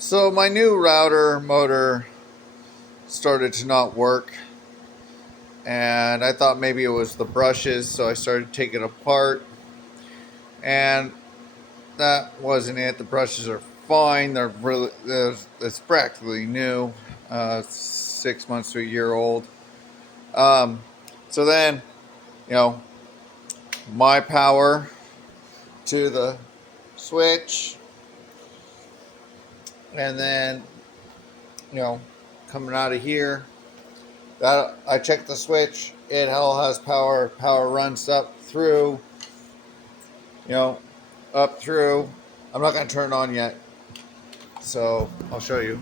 So my new router motor started to not work, and I thought maybe it was the brushes, so I started taking it apart, and that wasn't it. The brushes are fine. It's practically new, 6 months to a year old. Um, so then, you know, my power to the switch, and then, you know, coming out of here. That I check the switch. It all has power. Power runs up through. You know, up through. I'm not gonna turn it on yet, so I'll show you.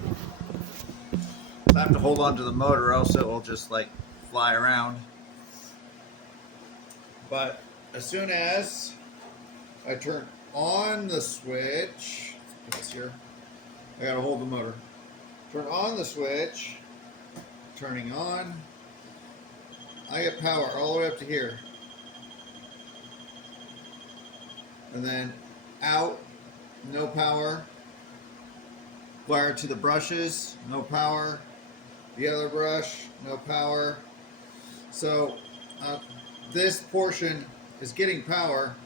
I have to hold on to the motor, else it will just like fly around. But as soon as I turn on the switch, it's here. I gotta hold the motor. Turn on the switch. Turning on. I get power all the way up to here. And then out, no power. Wire to the brushes, no power. The other brush, no power. So this portion is getting power,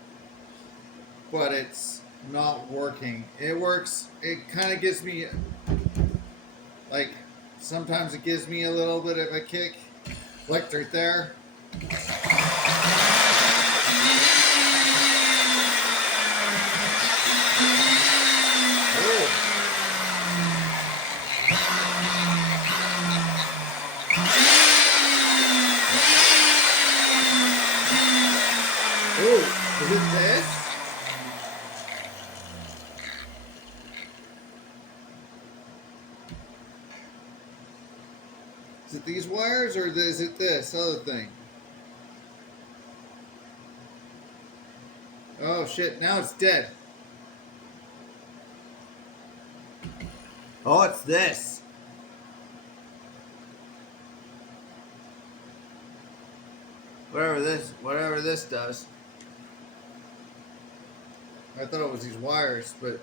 but it's not working. It works, it kind of gives me, like, sometimes it gives me a little bit of a kick, like right there. Oh, is it this? Is it these wires or is it this other thing? Oh shit, now it's dead. Oh, it's this. Whatever this does. I thought it was these wires, but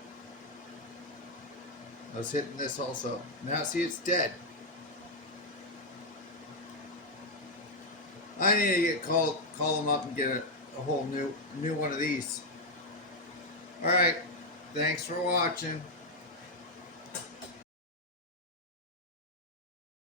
I was hitting this also. Now see, it's dead. I need to call them up and get a whole new one of these. All right, thanks for watching.